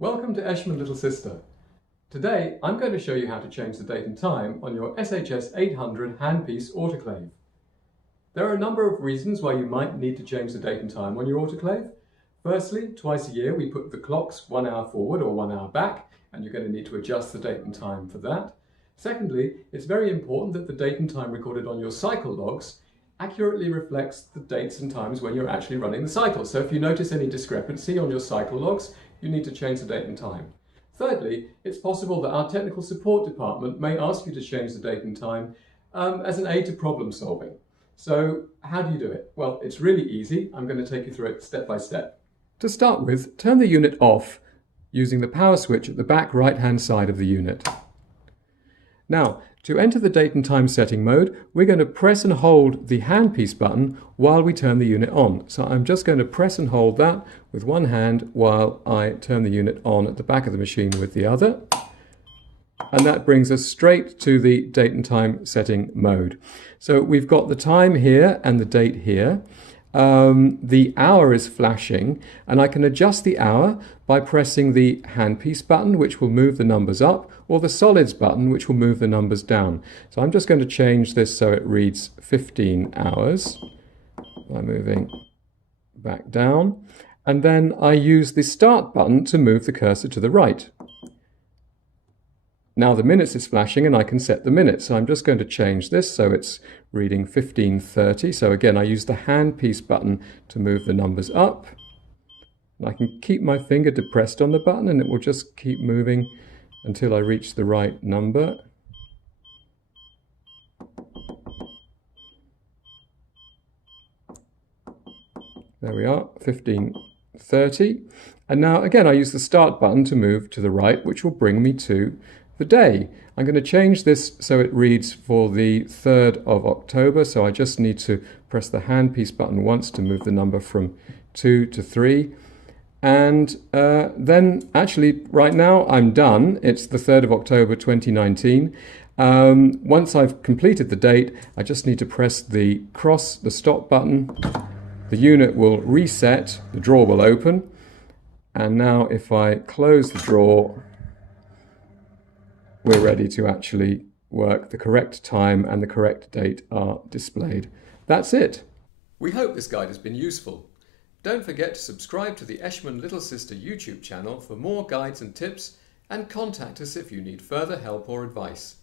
Welcome to Eshman Little Sister. Today I'm going to show you how to change the date and time on your SHS800 handpiece autoclave. There are a number of reasons why you might need to change the date and time on your autoclave. Firstly, twice a year we put the clocks 1 hour forward or 1 hour back, and you're going to need to adjust the date and time for that. Secondly, it's very important that the date and time recorded on your cycle logs accurately reflects the dates and times when you're actually running the cycle. So if you notice any discrepancy on your cycle logs, you need to change the date and time. Thirdly, it's possible that our technical support department may ask you to change the date and time as an aid to problem solving. So how do you do it? Well, it's really easy. I'm going to take you through it step by step. To start with, turn the unit off using the power switch at the back right-hand side of the unit. Now, to enter the date and time setting mode, we're going to press and hold the handpiece button while we turn the unit on. So I'm just going to press and hold that with one hand while I turn the unit on at the back of the machine with the other. And that brings us straight to the date and time setting mode. So we've got the time here and the date here. The hour is flashing, and I can adjust the hour by pressing the handpiece button, which will move the numbers up, or the solids button, which will move the numbers down. So I'm just going to change this so it reads 15 hours by moving back down. And then I use the start button to move the cursor to the right. Now the minutes is flashing and I can set the minutes. So I'm just going to change this so it's reading 15:30. So again, I use the handpiece button to move the numbers up. And I can keep my finger depressed on the button and it will just keep moving until I reach the right number. There we are, 15:30. And now again, I use the start button to move to the right, which will bring me to the day. I'm going to change this so it reads for the 3rd of October. So I just need to press the handpiece button once to move the number from 2 to 3. And then actually right now I'm done. It's the 3rd of October 2019. Once I've completed the date, I just need to press the stop button. The unit will reset, the drawer will open. And now if I close the drawer, we're ready to actually work. The correct time and the correct date are displayed. That's it. We hope this guide has been useful. Don't forget to subscribe to the Eshman Little Sister YouTube channel for more guides and tips, and contact us if you need further help or advice.